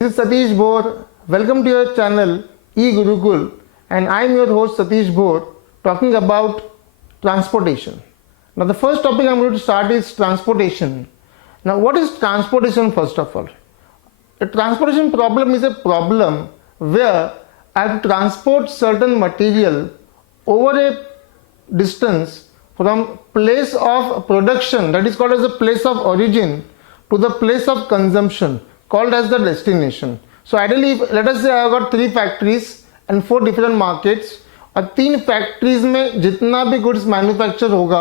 This is Satish Bhor. Welcome to your channel eGurukul, and I am your host Satish Bhor, talking about transportation. Now the first topic I am going to start is transportation. Now what is transportation first of all? A transportation problem is a problem where I have to transport certain material over a distance from place of production, that is called as the place of origin, to the place of consumption, called as the destination. So ideally, let us say I have got 3 factories and 4 different markets, और 3 factories में जितना भी goods manufacture होगा,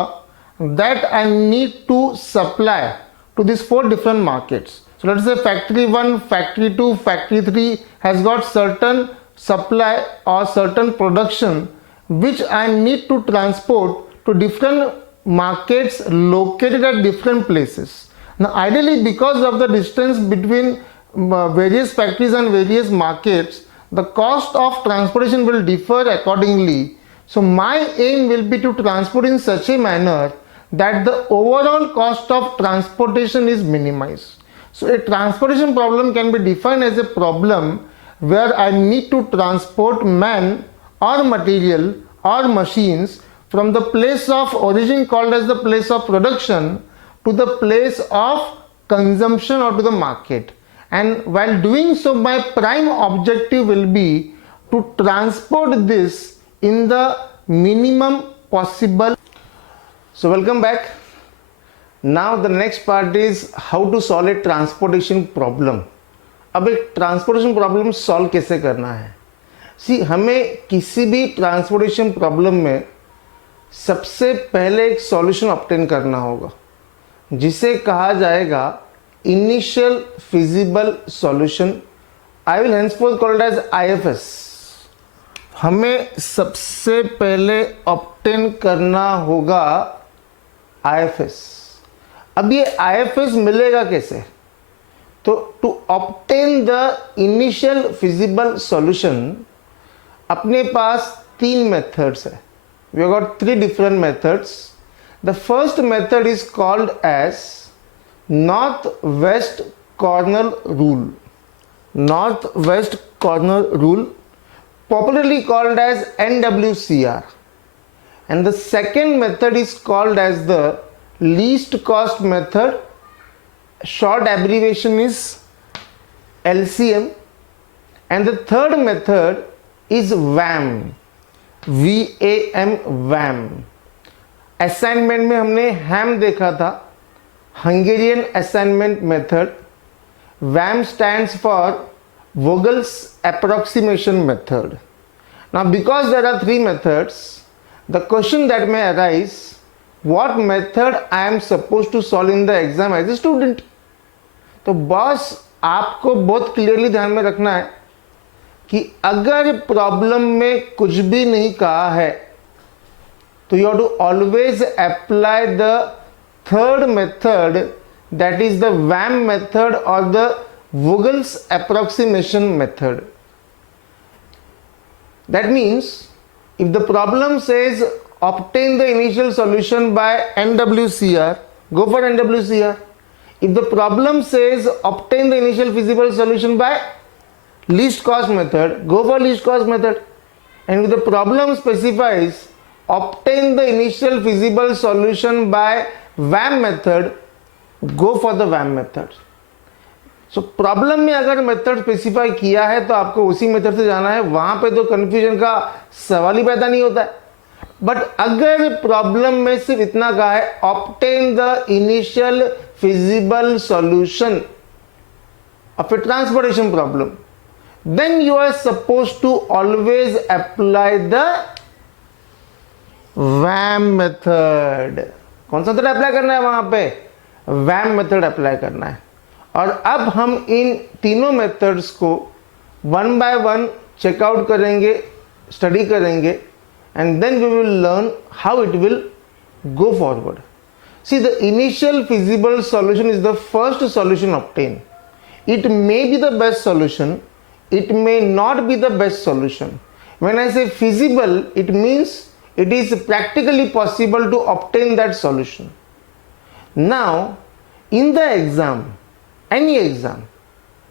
that I need to supply to these 4 different markets. So let us say factory 1, factory 2, factory 3 has got certain supply or certain production which I need to transport to different markets located at different places. Now ideally, because of the distance between various factories and various markets, the cost of transportation will differ accordingly. So my aim will be to transport in such a manner that the overall cost of transportation is minimized. So a transportation problem can be defined as a problem where I need to transport man or material or machines from the place of origin, called as the place of production, to the place of consumption or to the market. And while doing so, my prime objective will be to transport this in the minimum possible. So welcome back. Now the next part is how to solve a transportation problem. अब एक transportation problem solve कैसे करना है? सी, हमें किसी भी transportation problem में सबसे पहले एक सॉल्यूशन ऑब्टेन करना होगा जिसे कहा जाएगा initial feasible solution. I will henceforth called as IFS. हमें सबसे पहले ऑब्टेन करना होगा IFS. अब ये IFS मिलेगा कैसे? तो to obtain the initial feasible solution अपने पास 3 मेथड्स है. We have got 3 different methods. The first method is called as north west corner rule. North west corner rule, popularly called as NWCR. And the second method is called as the least cost method. Short abbreviation is LCM. And the third method is VAM. VAM. Assignment में हमने हैम देखा था, Hungarian assignment method. VAM stands for Vogel's approximation method. Now because there are 3 methods, the question that may arise, what method I am supposed to solve in the exam as a student? तो boss आपको बहुत clearly ध्यान में रखना है कि अगर problem में कुछ भी नहीं कहा है तो you have to always apply the third method, that is the VAM method और the Vogel's approximation method. That means if the problem says obtain the initial solution by NWCR, go for NWCR. If the problem says obtain the initial feasible solution by least cost method, go for least cost method. And if the problem specifies obtain the initial feasible solution by VAM method, go for the VAM method. So problem में अगर method specify किया है तो आपको उसी method से जाना है, वहां पे तो कंफ्यूजन का सवाल ही पैदा नहीं होता है. बट अगर प्रॉब्लम में सिर्फ इतना कहा है obtain the initial feasible solution of a transportation problem, then you are suppose to always apply the VAM method. कौन सा मेथड अप्लाई करना है? वहां पे VAM मेथड अप्लाई करना है. और अब हम इन तीनों मेथड्स को 1 बाय 1 चेकआउट करेंगे, स्टडी करेंगे, and then we will learn how it will go forward. See, the initial feasible solution is the first solution obtain. It may be the best solution, it may not be the best solution. When I say feasible, it means it is practically possible to obtain that solution. Now in the exam, any exam,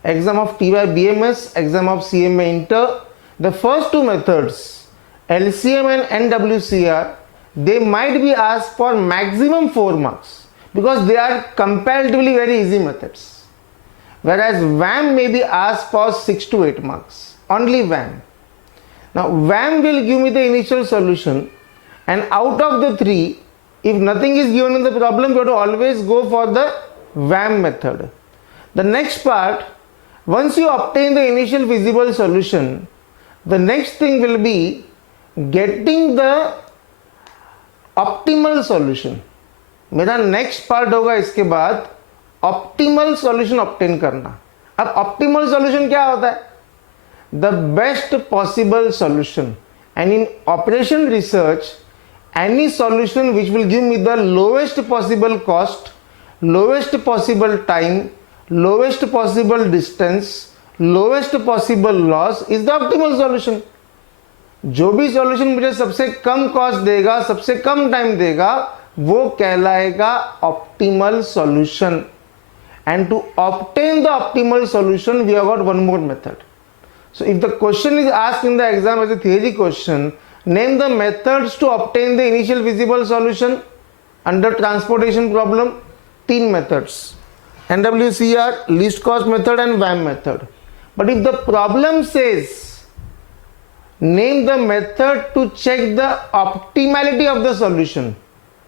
exam of TYBMS, exam of CMA INTER. The first two methods, LCM and NWCR, they might be asked for maximum 4 marks because they are comparatively very easy methods. Whereas VAM may be asked for 6 to 8 marks, only VAM. Now VAM will give me the initial solution, and out of the 3, if nothing is given in the problem, you have to always go for the VAM method. The next part, once you obtain the initial feasible solution, the next thing will be getting the optimal solution. मेरा next part होगा इसके बाद optimal solution obtain करना. अब optimal solution क्या होता है? The best possible solution. And in operation research, any solution which will give me the lowest possible cost, lowest possible time, lowest possible distance, lowest possible loss is the optimal solution. जो भी solution मुझे सबसे कम cost देगा, सबसे कम time देगा, वो कहलाएगा optimal solution. And to obtain the optimal solution, we have got one more method. So if the question is asked in the exam as a theory question, name the methods to obtain the initial feasible solution under transportation problem. 3 methods: NWCR, least cost method, and VAM method. But if the problem says name the method to check the optimality of the solution,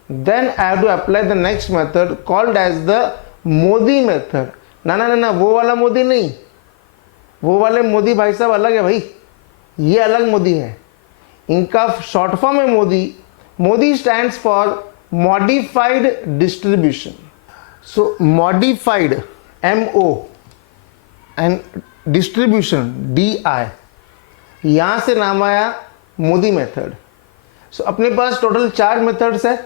then I have to apply the next method called as the Modi method. ना वो वाला मोदी नहीं, वो वाले मोदी भाई साहब अलग है भाई, ये अलग मोदी है. इनका शॉर्ट फॉर्म है Modi. Modi stands for modified distribution. So modified MO and distribution DI, यहाँ से नाम आया मोदी मेथड. सो अपने पास टोटल 4 मेथड्स है.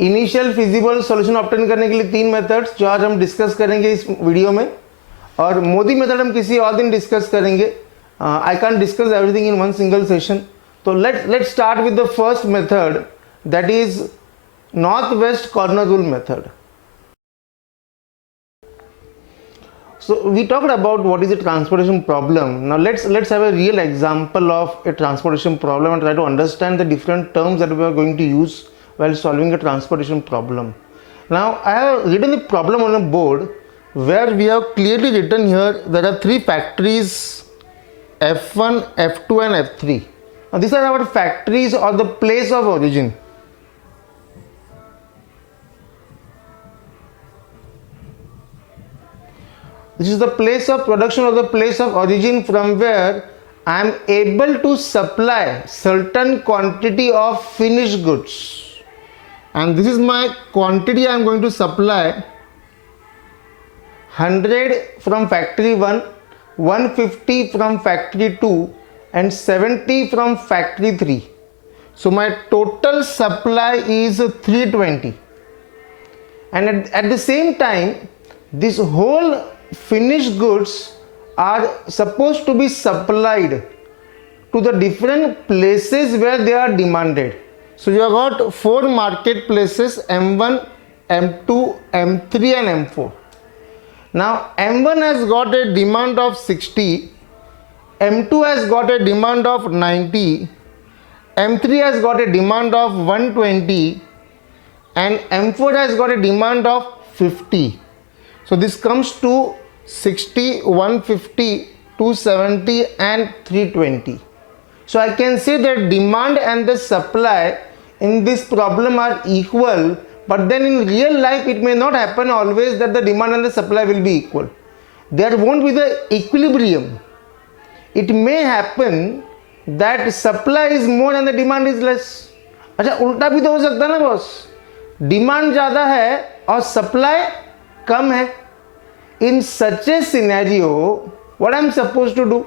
इनिशियल फिजिबल सॉल्यूशन ऑब्टेन करने के लिए 3 मेथड्स जो आज हम डिस्कस करेंगे इस वीडियो में, और मोदी मेथड हम किसी और दिन डिस्कस करेंगे. I can discuss everything in one single session. तो let start with the first method, that is north west corner rule method. So we talked about what is a transportation problem. Now let's have a real example of a transportation problem and try to understand the different terms that we are going to use while solving a transportation problem. Now I have written the problem on a board where we have clearly written here there are 3 factories, F1, F2 and F3. Now these are our factories or the place of origin. This is the place of production or the place of origin from where I am able to supply certain quantity of finished goods. And this is my quantity I am going to supply: 100 from factory 1, 150 from factory 2 and 70 from factory 3. So my total supply is 320. And at the same time, this whole finished goods are supposed to be supplied to the different places where they are demanded. So you have got 4 marketplaces: M1, M2, M3 and M4. Now M1 has got a demand of 60, M2 has got a demand of 90, M3 has got a demand of 120 and M4 has got a demand of 50. So this comes to 60, 150, 270 and 320. So I can say that demand and the supply in this problem are equal, but then in real life it may not happen always that the demand and the supply will be equal. There won't be the equilibrium. It may happen that supply is more and the demand is less. अच्छा उल्टा भी तो हो सकता है ना boss, demand ज़्यादा है और सप्लाई कम है. In such a scenario, what I am supposed to do?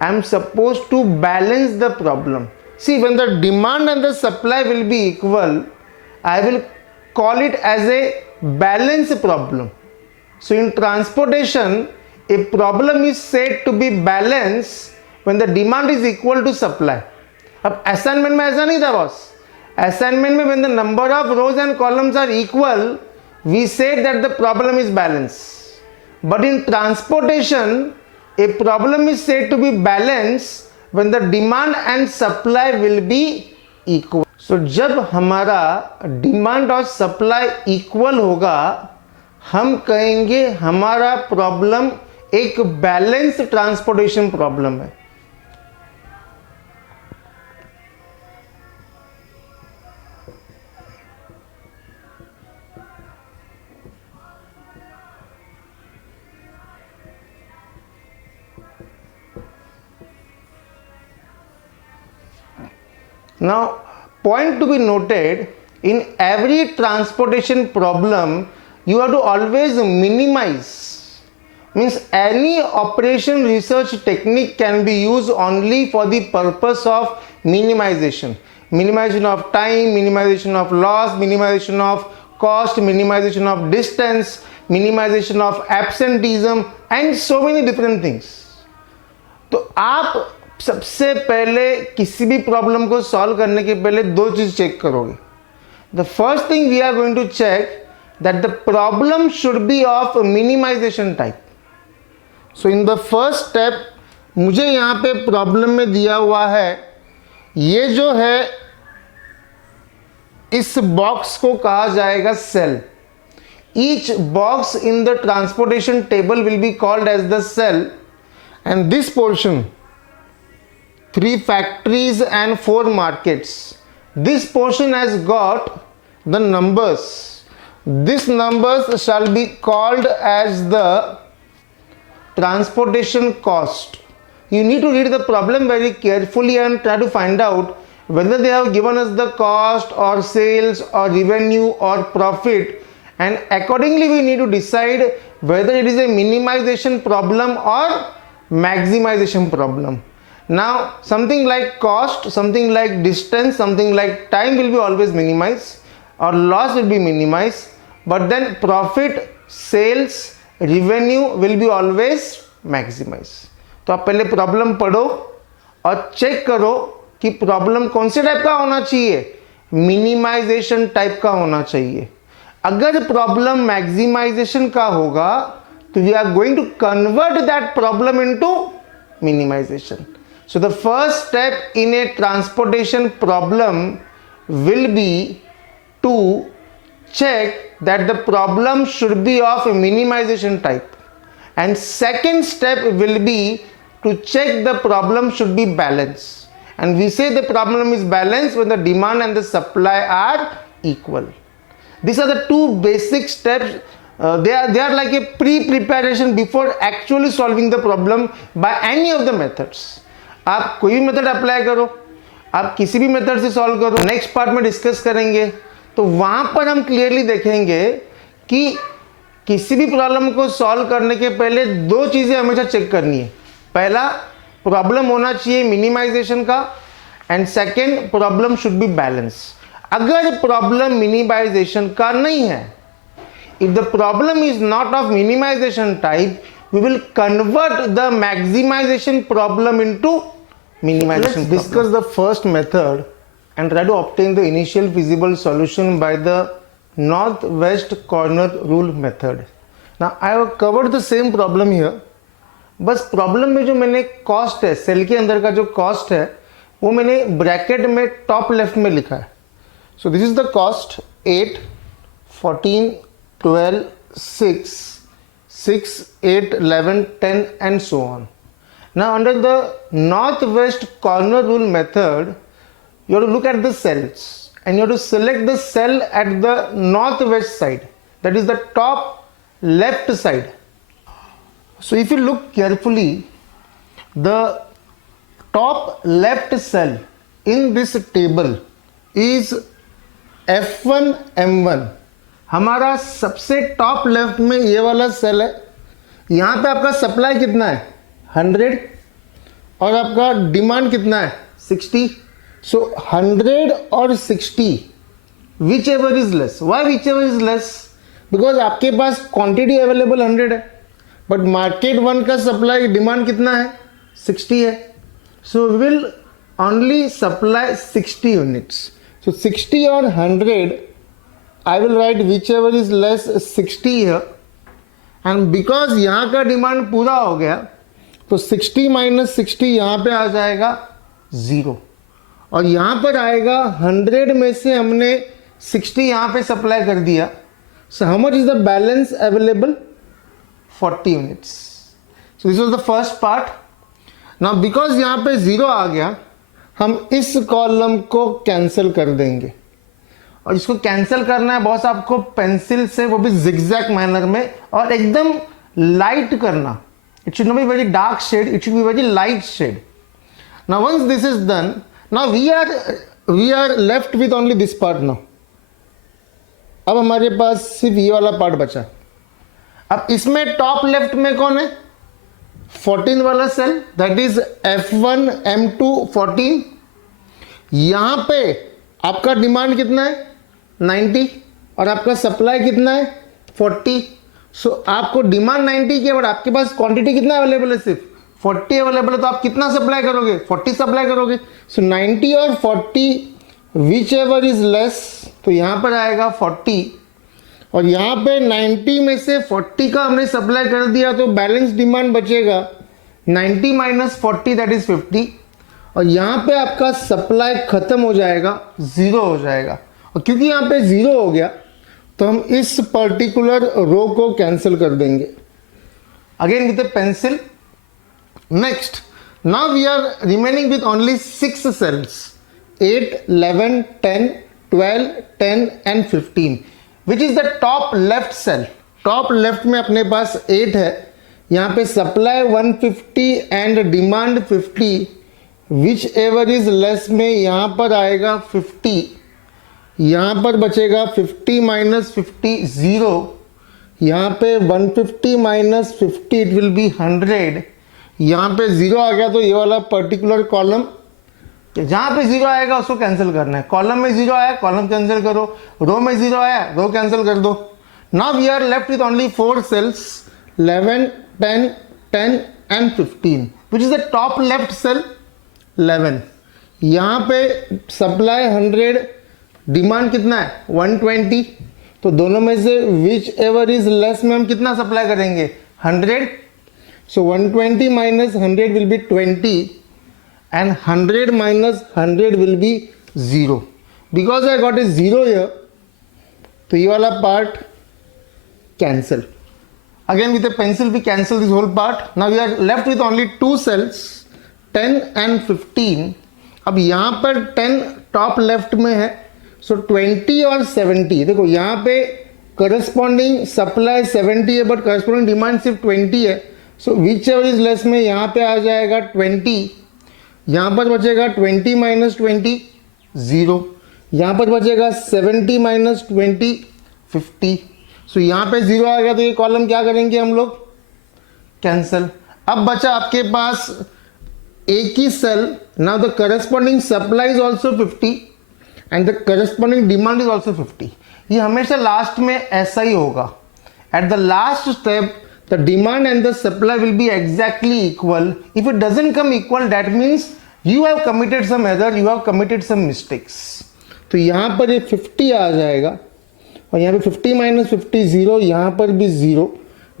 I am supposed to balance the problem. See, when the demand and the supply will be equal, I will call it as a balance problem. So in transportation, a problem is said to be balanced when the demand is equal to supply. अब assignment में ऐसा नहीं था boss. Assignment में when the number of rows and columns are equal, we said that the problem is balanced. But in transportation, a problem is said to be balanced when the demand and supply will be equal. So जब हमारा demand और supply equal होगा, हम कहेंगे हमारा problem एक balance transportation problem है. Now, point to be noted, in every transportation problem, you have to always minimize. Means any operation research technique can be used only for the purpose of minimization. Minimization of time, minimization of loss, minimization of cost, minimization of distance, minimization of absenteeism, and so many different things. तो आप सबसे पहले किसी भी problem को solve करने के पहले दो चीज चेक करोगे. The first thing we are going to check that the problem should be of minimization type. So in the first step मुझे यहां पे प्रॉब्लम में दिया हुआ है, ये जो है इस बॉक्स को कहा जाएगा cell. Each box in the transportation table will be called as the cell, and this portion 3 factories and 4 markets. This portion has got the numbers. These numbers shall be called as the transportation cost. You need to read the problem very carefully and try to find out whether they have given us the cost or sales or revenue or profit, and accordingly we need to decide whether it is a minimization problem or maximization problem. Now something like cost, something like distance, something like time will be always minimized or loss will be minimized, but then profit, sales, revenue will be always maximized. तो आप पहले problem पढ़ो और check करो कि problem कौन से type का होना चाहिए. मिनिमाइजेशन टाइप का होना चाहिए. अगर प्रॉब्लम मैक्सिमाइजेशन का होगा तो we are going to convert that problem into minimization. So the first step in a transportation problem will be to check that the problem should be of a minimization type, and second step will be to check the problem should be balanced, and we say the problem is balanced when the demand and the supply are equal. These are the two basic steps. They are like a pre-preparation before actually solving the problem by any of the methods. आप कोई भी method apply करो, आप किसी भी method से solve करो, next part में डिस्कस करेंगे, तो वहां पर हम क्लियरली देखेंगे कि किसी भी प्रॉब्लम को सॉल्व करने के पहले दो चीजें हमेशा चेक करनी है. पहला, प्रॉब्लम होना चाहिए मिनिमाइजेशन का, and second, problem should be balance. अगर प्रॉब्लम मिनिमाइजेशन का नहीं है, if the problem is not of minimization type, we will convert the maximization problem into minimization. Let's discuss the first method and try to obtain the initial feasible solution by the northwest corner rule method. Now I have covered the same problem here. बस problem में जो मैंने cost है, cell के अंदर का जो cost है, वो मैंने ब्रैकेट में टॉप लेफ्ट में लिखा है. So this is the cost 8, 14, 12, 6, 6, 8, 11, 10 and so on. Now under the northwest corner rule method, you have to look at the cells and you have to select the cell at the northwest side, that is the top left side. So if you look carefully, the top left cell in this table is F1 M1. हमारा सबसे top left में ये वाला cell है. यहाँ पे आपका supply कितना है 100 और आपका डिमांड कितना है 60. सो 100 और 60, whichever is less. Why whichever is less? Because आपके पास क्वांटिटी अवेलेबल 100 है, बट मार्केट 1 का सप्लाई डिमांड कितना है 60 है. So we will only supply 60 units. So 60 और 100, I will write whichever is less 60 here, and because यहाँ का डिमांड पूरा हो गया तो 60 माइनस 60 यहाँ पे आ जाएगा 0 और यहाँ पर आएगा 100 में से हमने 60 यहाँ पे सप्लाई कर दिया. So how much is the balance available? 40 units. So this was the first part. Now because यहाँ पे 0 आ गया हम इस कॉलम को कैंसिल कर देंगे और इसको कैंसिल करना है बॉस आपको पेंसिल से, वो भी जिगजैग मैनर में और एकदम लाइट करना. It should not be very dark shade, it should be very light shade. Now once this is done, now we are left with only this part. Now अब हमारे पास सिर्फ ये वाला पार्ट बचा. अब इसमें टॉप लेफ्ट में कौन है? 14 वाला cell, that is F1 M2 14. यहां पे आपका डिमांड कितना है? 90 और आपका सप्लाई कितना है? 40. सो आपको डिमांड 90 की है बट आपके पास क्वांटिटी कितना अवेलेबल है? सिर्फ 40 अवेलेबल है. तो आप कितना सप्लाई करोगे? 40 सप्लाई करोगे. सो 90 और 40 विच एवर इज लेस, तो यहां पर आएगा 40 और यहाँ पे 90 में से 40 का हमने सप्लाई कर दिया तो बैलेंस डिमांड बचेगा 90 माइनस 40 दैट इज 50 और यहाँ पे आपका सप्लाई खत्म हो जाएगा, 0 हो जाएगा. और क्योंकि यहाँ पे 0 हो गया तो हम इस पर्टिकुलर रो को कैंसिल कर देंगे again with a pencil. Next, now we are remaining with only 6 cells 8, 11, 10, 12, 10 and 15. Which is the top left cell. Top left में अपने पास 8 है. यहाँ पे supply 150 and demand 50. Whichever is less में यहाँ पर आएगा 50. यहाँ पर बचेगा 50 माइनस 50 0. यहाँ पे 150 माइनस 50 इट विल बी 100. यहाँ पे 0 आ गया तो ये वाला पर्टिकुलर कॉलम, जहां पे 0 आएगा उसको कैंसिल करना है. कॉलम में 0 आया, कॉलम कैंसिल करो. रो में 0 आया, रो कैंसिल कर दो. Now we are left with only 4 cells 11, 10, 10 and 15. Which is the top left cell 11. यहाँ पे सप्लाई 100, डिमांड कितना है? 120. तो दोनों में से विच एवर इज लेस में हम कितना सप्लाई करेंगे? 100. सो 120 minus 100 will be 20 and 100 minus 100 will be 0. Because I got a 0 here, तो ये वाला part cancel. Again with a pencil we cancel this whole part. Now we are left with only 2 cells 10 and 15. अब यहाँ पर 10 top left में है, सो 20 और 70. देखो यहाँ पे करस्पॉन्डिंग सप्लाई 70 है बट करस्पॉन्डिंग डिमांड सिर्फ 20 है. सो विच एवर इज लेस में यहाँ पे आ जाएगा 20. यहाँ पर बचेगा 20 माइनस 20 0. यहाँ पर बचेगा 70 माइनस 20 50. सो यहाँ पे 0 आ गया तो ये कॉलम क्या करेंगे हम लोग? कैंसल. अब बचा आपके पास एक ही cell. Now the corresponding supply is also 50 and the corresponding demand is also 50. ये हमेशा लास्ट में ऐसा ही होगा. At the last step the demand and the supply will be exactly equal. If it doesn't come equal, that means you have committed some error, you have committed some mistakes. तो यहाँ पर ये 50 आ जाएगा और यहाँ पे 50 minus 50 0, यहाँ पर भी 0.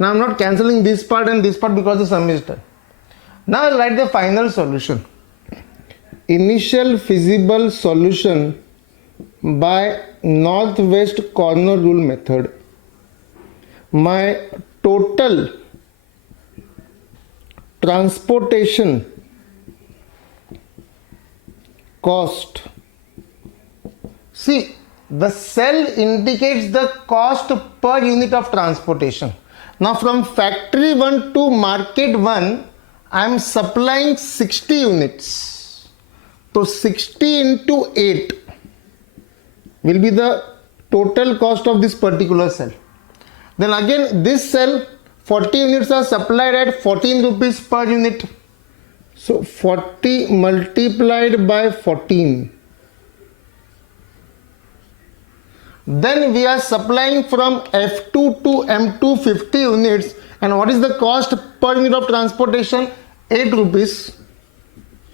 Now I'm not cancelling this part and this part because the sum is done. Now I'll write the final solution. Initial feasible solution by northwest corner rule method. My total transportation cost. See, the cell indicates the cost per unit of transportation. Now from factory 1 to market 1, I am supplying 60 units. So 60 into 8 will be the total cost of this particular cell. Then again this cell 40 units are supplied at 14 rupees per unit. So 40 multiplied by 14. Then we are supplying from F2 to M2 50 units. And what is the cost per unit of transportation? 8 rupees.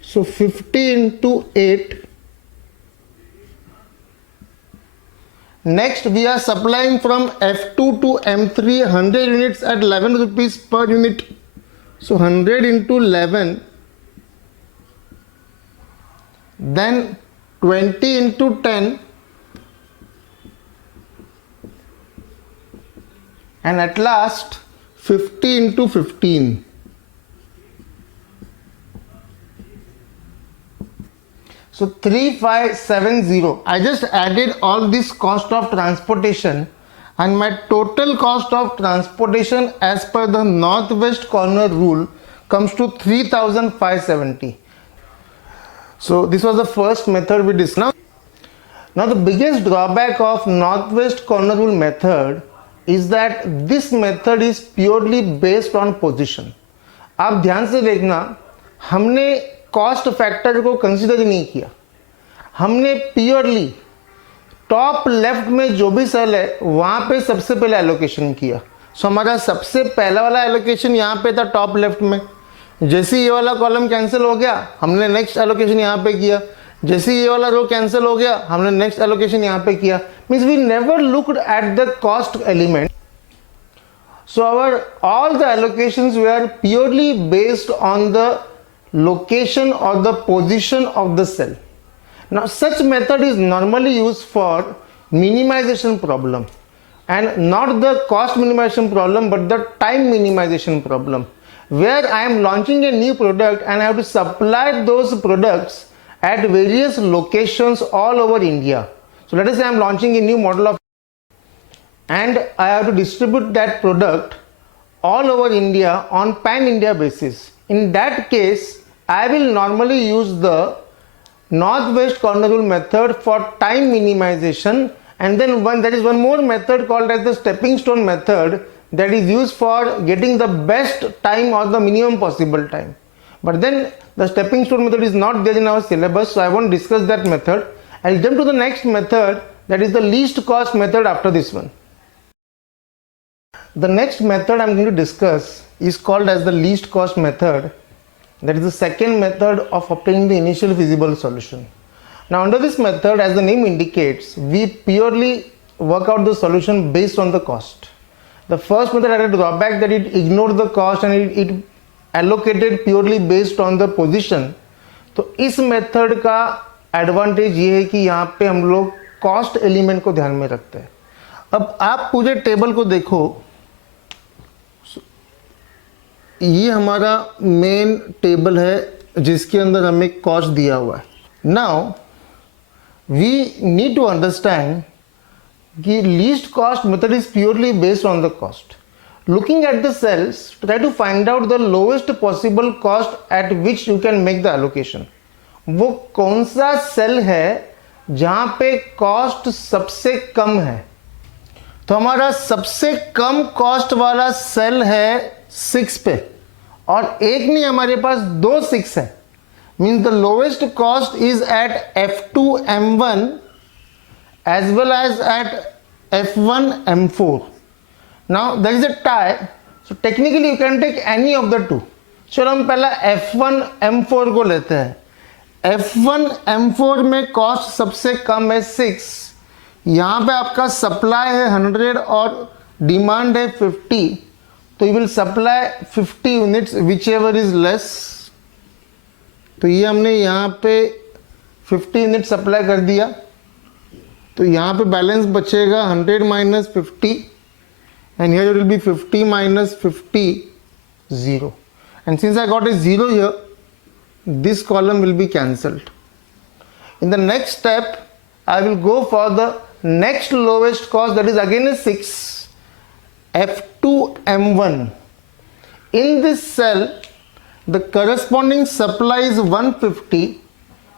So 50 into 8. Next, we are supplying from F2 to M3 100 units at 11 rupees per unit. So 100 into 11, then 20 into 10, and at last 50 into 15. So 3570. I just added all this cost of transportation, and my total cost of transportation as per the northwest corner rule comes to 3570. So this was the first method we discussed. Now the biggest drawback of northwest corner rule method is that this method is purely based on position. आप ध्यान से देखना, हमने cost factor को consider ही नहीं किया, हमने purely top left में जो भी सेल है वहां पे सबसे पहले एलोकेशन किया. सो हमारा सबसे पहला वाला एलोकेशन यहाँ पे था टॉप लेफ्ट में. जैसे ये वाला कॉलम कैंसिल हो गया, हमने नेक्स्ट एलोकेशन यहाँ पे किया. जैसे ये वाला रो कैंसिल हो गया, हमने नेक्स्ट एलोकेशन यहाँ पे किया. Means we never looked at the cost element. So all the allocations were purely based on the location or the position of the cell. Now such method is normally used for minimization problem, and not the cost minimization problem but the time minimization problem, where I am launching a new product and I have to supply those products at various locations all over India. So let us say I am launching a new model of, and I have to distribute that product all over India on pan-India basis. In that case, I will normally use the northwest corner rule method for time minimization, and then there is one more method called as the stepping stone method that is used for getting the best time or the minimum possible time. But then the stepping stone method is not there in our syllabus, so I won't discuss that method. I'll jump to the next method, that is the least cost method after this one. The next method I'm going to discuss is called as the least cost method. That is the second method of obtaining the initial feasible solution. Now under this method, as the name indicates, we purely work out the solution based on the cost. The first method had a drawback that it ignored the cost and it allocated purely based on the position. तो इस method का advantage ये है कि यहाँ पे हम लोग कॉस्ट एलिमेंट को ध्यान में रखते हैं. अब आप पूरे टेबल को देखो, ये हमारा मेन टेबल है जिसके अंदर हमें कॉस्ट दिया हुआ है. Now we need to understand कि least cost method is purely based on the cost. Looking at the cells, try to find out the lowest possible cost at which you can make the allocation. वो कौन सा cell है जहां पे cost सबसे कम है. तो हमारा सबसे कम कॉस्ट वाला सेल है 6 पे, और एक नहीं, हमारे पास 2 6 है. Means the lowest cost is at F2 M1 as well as at F1 M4. Now there is a tie, so technically you can take any of the two. चलो हम पहला F1 M4 को लेते हैं. F1 M4 में cost सबसे कम है 6. यहाँ पे आपका सप्लाई है 100 और डिमांड है 50, तो you will supply 50 units which ever is less. तो ये हमने यहाँ पे 50 यूनिट सप्लाई कर दिया, तो यहाँ पे बैलेंस बचेगा 100 minus 50, and here it will be 50 minus 50, 0. And since I got a 0 here, this column will be cancelled. In the next step, I will go for the next lowest cost, that is again a 6, F2 M1. In this cell, the corresponding supply is 150,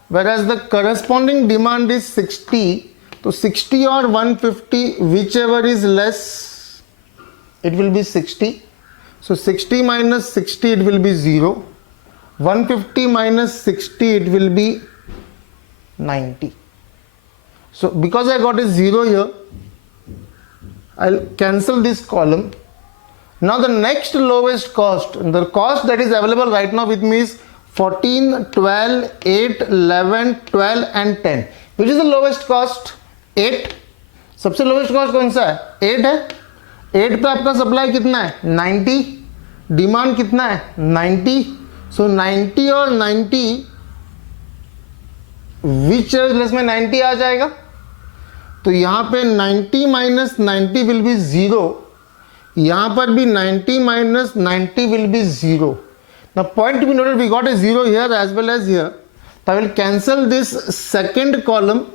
whereas the corresponding demand is 60. So 60 or 150, whichever is less, it will be 60. So 60 minus 60, it will be 0. 150 minus 60, it will be 90. So because I got a 0 here, I'll cancel this column. Now the next lowest cost, the cost that is available right now with me is 14, 12, 8, 11, 12 and 10. Which is the lowest cost? 8. सबसे lowest cost कौन सा है? 8 है। 8 पे आपका supply कितना है? 90, demand कितना है? 90। सो 90 और 90, विच लेस में 90 आ जाएगा, तो यहां पे 90 माइनस 90 विल बी 0, यहां पर भी 90 minus 90 will be 0. Now point to be noted, we got a 0 here as well as here. So I will cancel this second column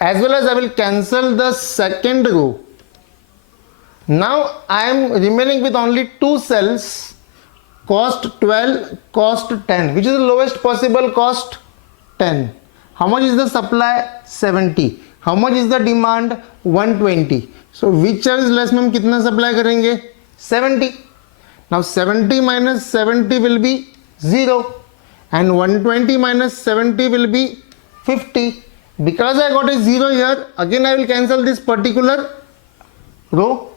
as well as I will cancel the second row. Now I am remaining with only two cells, cost 12, cost 10. Which is the lowest possible cost? 10. How much is the supply? 70. How much is the demand? 120. So which is less में हम कितना supply करेंगे? 70. Now 70 minus 70 will be 0 and 120 minus 70 will be 50. Because I got a 0 here, again I will cancel this particular row.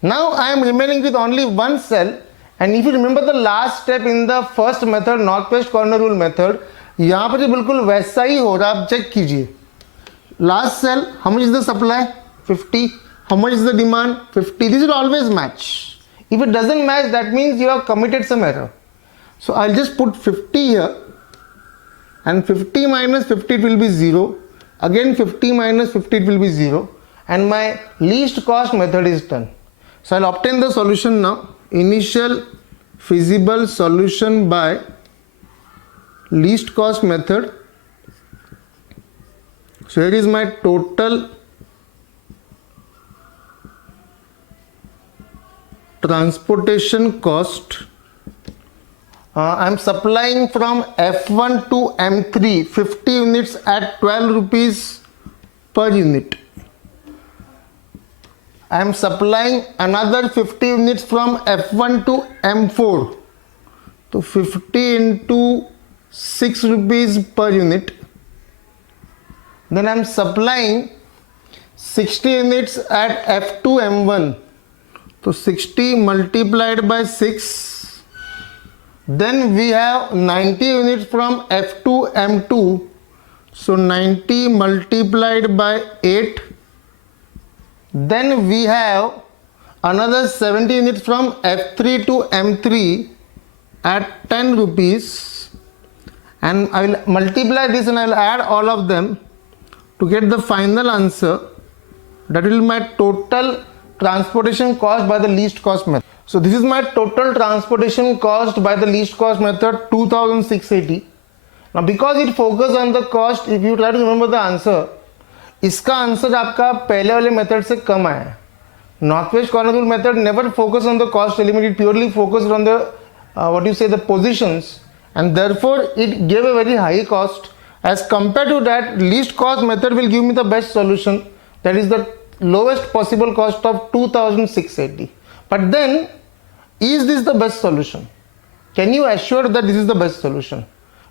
Now I am remaining with only one cell, and if you remember the last step in the first method, northwest corner rule method, यहाँ पर बिल्कुल वैसा ही हो रहा है. आप check कीजिए. Last cell, how much is the supply? 50. How much is the demand? 50. This will always match. If it doesn't match, that means you have committed some error. So I'll just put 50 here, and 50 minus 50 it will be 0. Again 50 minus 50 it will be 0, and my least cost method is done. So I'll obtain the solution now. Initial feasible solution by least cost method. So here is my total transportation cost. I am supplying from F1 to M3 50 units at 12 rupees per unit. I am supplying another 50 units from F1 to M4. So 50 into 6 rupees per unit. Then I am supplying 60 units at F2 M1. So 60 multiplied by 6. Then we have 90 units from F2 M2. So 90 multiplied by 8. Then we have another 70 units from F3 to M3 at 10 rupees. And I will multiply this and I will add all of them to get the final answer. That will be my total transportation cost by the least cost method. So this is my total transportation cost by the least cost method, 2680. Now because it focuses on the cost, if you try to remember the answer, इसका answer आपका पहले वाले method से कम आया है. Northwest corner rule method never focused on the cost element, it purely focused on the the positions, and therefore it gave a very high cost. As compared to that, least cost method will give me the best solution, that is the lowest possible cost of 2680. But then, is this the best solution? Can you assure that this is the best solution?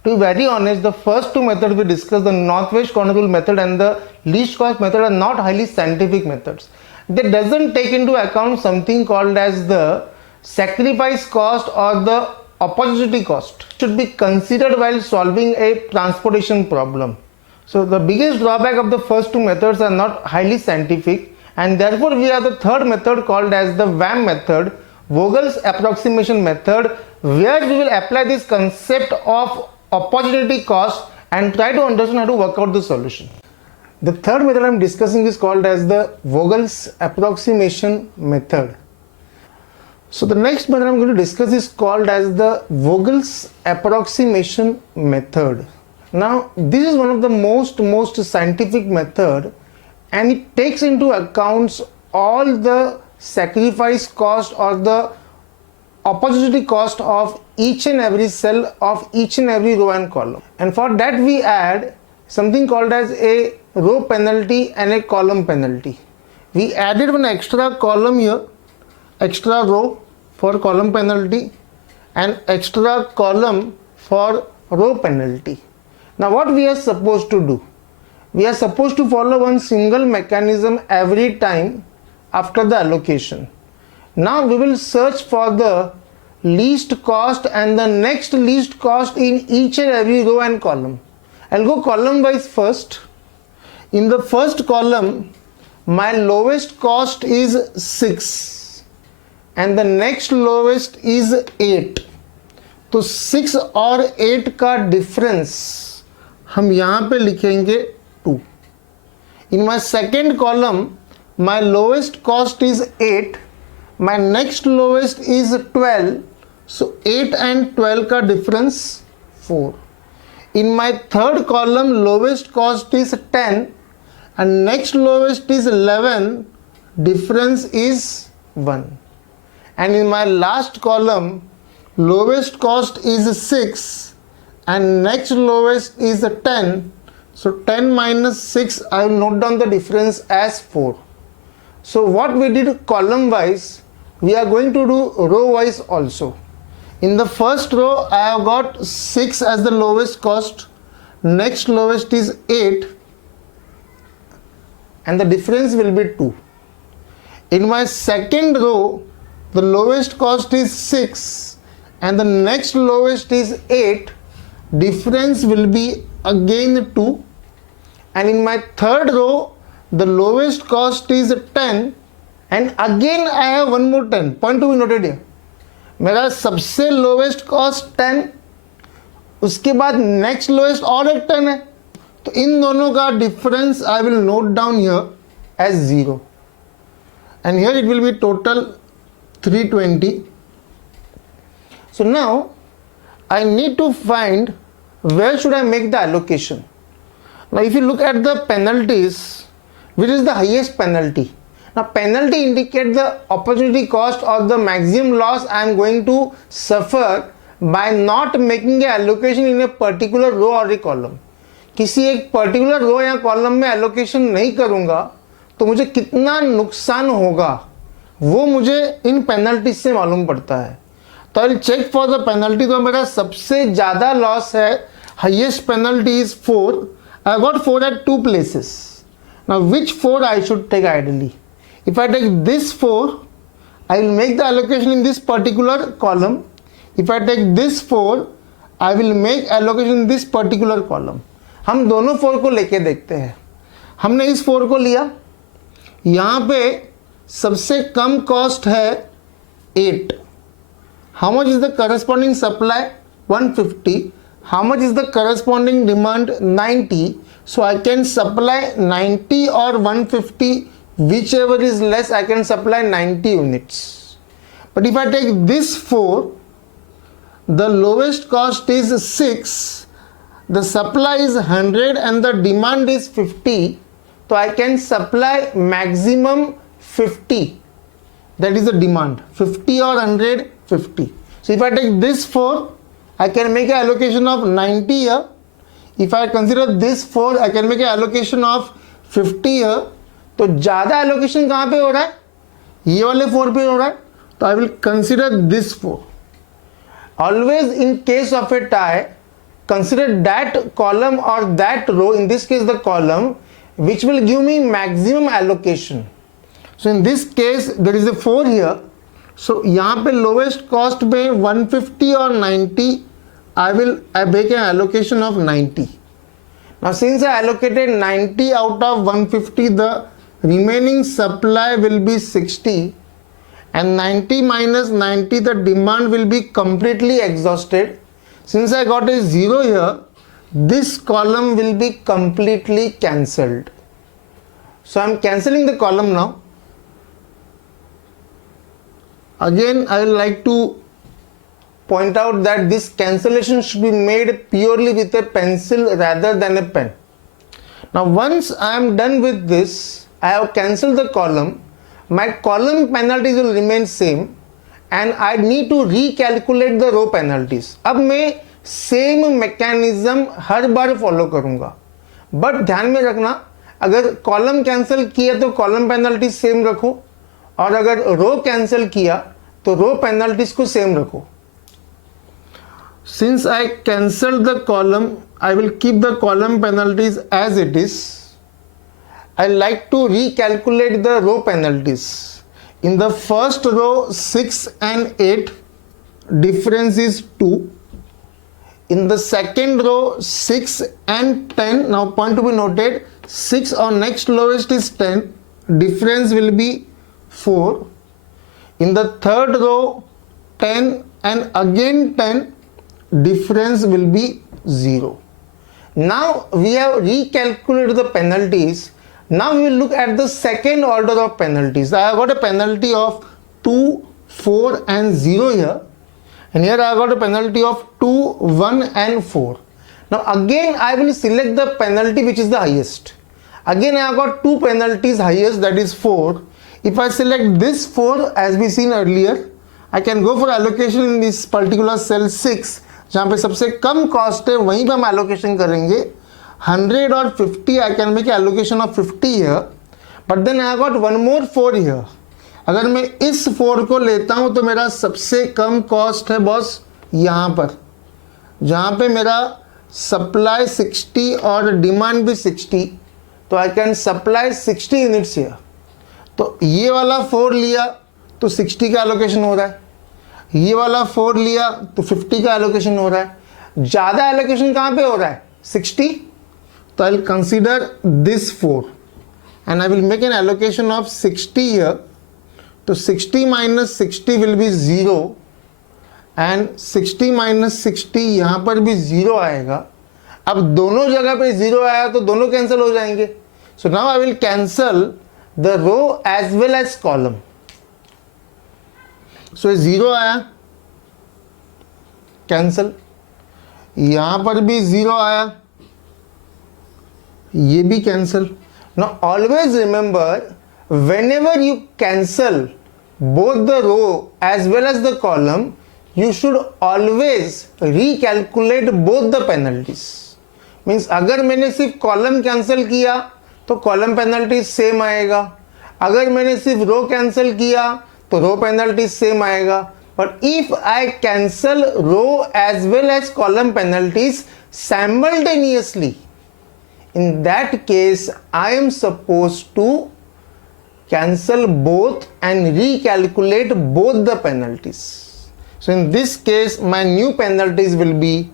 To be very honest, the first two methods we discussed, the northwest corner rule method and the least cost method, are not highly scientific methods. They doesn't take into account something called as the sacrifice cost or the opportunity cost. Should be considered while solving a transportation problem. So the biggest drawback of the first two methods are not highly scientific, and therefore we have the third method called as the VAM method, Vogel's approximation method, where we will apply this concept of opportunity cost and try to understand how to work out the solution. The third method I am discussing is called as the Vogel's approximation method. So the next method I am going to discuss is called as the Vogel's approximation method. Now this is one of the most scientific method, and it takes into accounts all the sacrifice cost or the opportunity cost of each and every cell of each and every row and column. And for that we add something called as a row penalty and a column penalty. We added one extra column here, extra row for column penalty, and extra column for row penalty. Now what we are supposed to do? We are supposed to follow one single mechanism every time after the allocation. Now we will search for the least cost and the next least cost in each and every row and column. I'll go column wise first. In the first column, my lowest cost is 6 and the next lowest is 8. तो 6 और 8 का difference हम यहाँ पे लिखेंगे 2. In my second column, my lowest cost is 8, my next lowest is 12, so 8 and 12 का difference 4. In my third column, lowest cost is 10 and next lowest is 11, difference is 1. And in my last column, lowest cost is 6 and next lowest is 10, so 10 minus 6, I will note down the difference as 4. So what we did column wise, we are going to do row wise also. In the first row, I have got 6 as the lowest cost, next lowest is 8 and the difference will be 2. In my second row, the lowest cost is 6 and the next lowest is 8, difference will be again 2. And in my third row, the lowest cost is 10 and again I have one more 10. Point to be noted here. मेरा सबसे lowest cost 10, उसके बाद next lowest और एक 10 है, तो इन दोनों का difference I will note down here as 0 and here it will be total 320. So now I need to find where should I make the allocation. Now if you look at the penalties, which is the highest penalty? Now penalty indicates the opportunity cost or the maximum loss I am going to suffer by not making an allocation in a particular row or a column. किसी एक particular रो या column में allocation नहीं करूंगा तो मुझे कितना नुकसान होगा वो मुझे इन पेनल्टी से मालूम पड़ता है. तो I check for the penalty. तो मेरा सबसे ज़्यादा लॉस है, highest penalty is 4. I got 4 at 2 places. Now which 4 I should take ideally? If I take this 4, I will make the allocation in this particular column. If I take this 4, I will make allocation in this particular column. हम दोनों 4 को लेके देखते हैं. हमने इस 4 को लिया, यहाँ पे सबसे कम कॉस्ट है 8. How much is the corresponding supply? 150. How much is the corresponding demand? 90. So I can supply 90 or 150, whichever is less, I can supply 90 units. But if I take this 4, the lowest cost is 6, the supply is 100 and the demand is 50, so I can supply maximum 50. That is the demand, 50 or 100, 50. So if I take this 4, I can make an allocation of 90 here. If I consider this 4, I can make an allocation of 50 here. तो ज़्यादा allocation कहाँ पे हो रहा है? ये वाले 4 पे हो रहा है, तो I will consider this 4. Always in case of a tie, consider that column और that row, in this case the column which will give me maximum allocation. So in this case there is a 4 here. So यहाँ पे lowest cost में 150 और 90, I make an allocation of 90. Now since I allocated 90 out of 150, the remaining supply will be 60 and 90 minus 90, the demand will be completely exhausted. Since I got a 0 here, this column will be completely cancelled. So I am cancelling the column now. Again I would like to point out that this cancellation should be made purely with a pencil rather than a pen. Now once I am done with this, I have cancelled the column, my column penalties will remain same and I need to recalculate the row penalties. अब मैं same mechanism हर बार follow करूंगा, but ध्यान में रखना अगर column cancel किया तो column penalty same रखो और अगर रो कैंसिल किया तो रो पेनल्टीज को सेम रखो. Since I cancelled the column, I will keep the column penalties as it is. I like to recalculate the row penalties. In the first row 6 and 8, difference is 2. In the second row 6 and 10, now point to be noted, 6 or next lowest is 10, difference will be 4. In the third row 10 and again 10, difference will be 0. Now we have recalculated the penalties. Now we will look at the second order of penalties. I have got a penalty of 2, 4 and 0 here, and here I have got a penalty of 2, 1 and 4. Now again I will select the penalty which is the highest. Again I have got 2 penalties highest, that is 4. If I select this 4 as we seen earlier, I can go for allocation in this particular cell 6, जहाँ पे सबसे कम cost है वहीं पे हम allocation करेंगे. 100 और 50 I can make allocation of 50 here, but then I have got one more 4 here. अगर मैं इस 4 को लेता हूँ तो मेरा सबसे कम कॉस्ट है बॉस यहाँ पर, जहाँ पे मेरा सप्लाई 60 और डिमांड भी 60, तो I can supply 60 units here. तो ये वाला 4 लिया तो 60 का एलोकेशन हो रहा है, ये वाला 4 लिया तो 50 का एलोकेशन हो रहा है. ज़्यादा एलोकेशन कहाँ पे हो रहा है? 60. तो I will consider this 4 and I will make an allocation of 60 here. तो 60 minus 60 will be 0 and 60 minus 60 यहाँ पर भी 0 आएगा. अब दोनों जगह पे 0 आया तो दोनों कैंसिल हो जाएंगे. So now I will cancel the row as well as column. So 0 आया, कैंसिल. यहाँ पर भी 0 आया, ये भी cancel. Now always remember, whenever you cancel both the row as well as the column, you should always recalculate both the penalties. Means अगर मैंने सिर्फ कॉलम कैंसिल किया तो कॉलम पेनल्टी सेम आएगा, अगर मैंने सिर्फ रो कैंसिल किया तो रो पेनल्टी सेम आएगा. But if I cancel row as well as column penalties simultaneously, in that case I am supposed to cancel both and recalculate both the penalties. So in this case my new penalties will be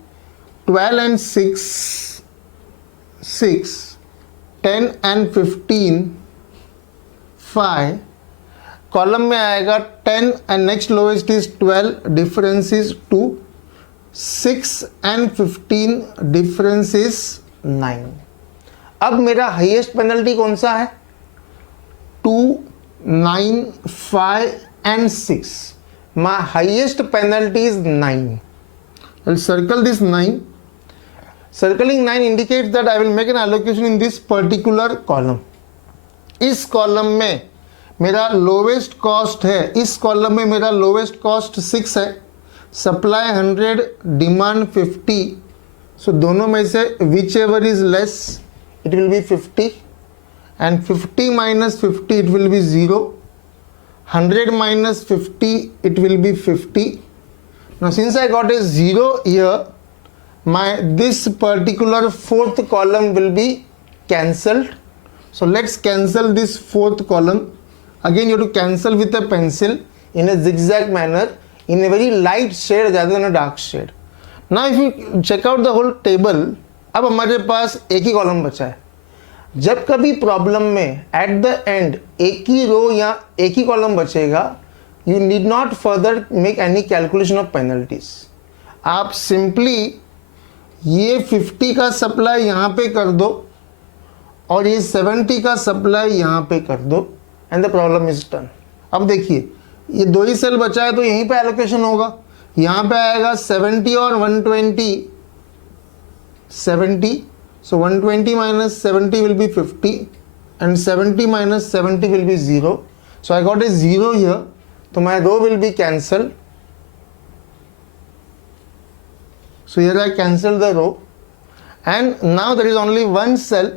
12 and 6, 6, 10 and 15, 5. Column में आएगा 10 and next lowest is 12, difference is 2. 6 and 15, difference is 9. अब मेरा highest penalty कौन सा है? 2, 9, 5 and 6. My highest penalty is 9. I'll circle this 9. Circling 9 indicates that I will make an allocation in this particular column. इस column में मेरा lowest cost है, इस कॉलम में मेरा लोवेस्ट कॉस्ट 6 है, सप्लाई 100, डिमांड 50. सो दोनों में से which ever is less it will B 50 and 50 minus 50 it will be 0. 100 minus 50 it will be 50. Now since I got a 0 here, this particular fourth column will be cancelled. So let's cancel this fourth column. Again you have to cancel with a pencil in a zigzag manner, in a very light shade rather than a dark shade. Now if you check out the whole table, अब हमारे पास एक ही column बचा है. जब कभी problem में at the end एक ही रो या एक ही कॉलम बचेगा, you need not further make any calculation of penalties. आप सिंपली ये 50 का सप्लाई यहाँ पे कर दो और ये 70 का सप्लाई यहाँ पे कर दो and the problem is done. अब देखिए ये दो ही सेल बचा है तो यहीं पे एलोकेशन होगा. यहाँ पे आएगा 70 और 120, 70. So 120 minus 70 will be 50 and 70 minus 70 will be 0. So I got a 0 here. So my row will be cancelled. So here I cancel the row and now there is only one cell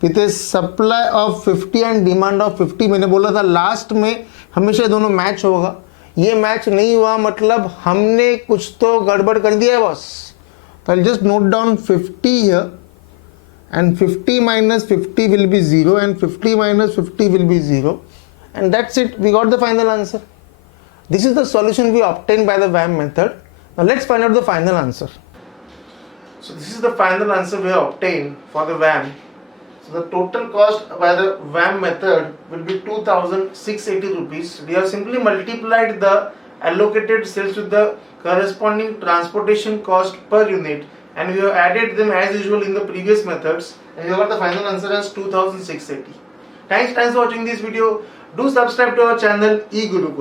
with a supply of 50 and demand of 50. मैंने बोला था last में हमेशा दोनों match होगा. ये match नहीं हुआ मतलब हमने कुछ तो गड़बड़ कर दिया है बॉस. तो I'll just note down 50 here. And 50 minus 50 will be 0 and 50 minus 50 will be 0, and that's it. We got the final answer. This is the solution we obtained by the VAM method. Now let's find out the final answer. So this is the final answer we have obtained for the VAM. So So the total cost by the VAM method will be 2680 rupees. We have simply multiplied the allocated cells with the corresponding transportation cost per unit, and we have added them as usual in the previous methods, and we got the final answer as 2680. Thanks for watching this video. Do subscribe to our channel eGurukul.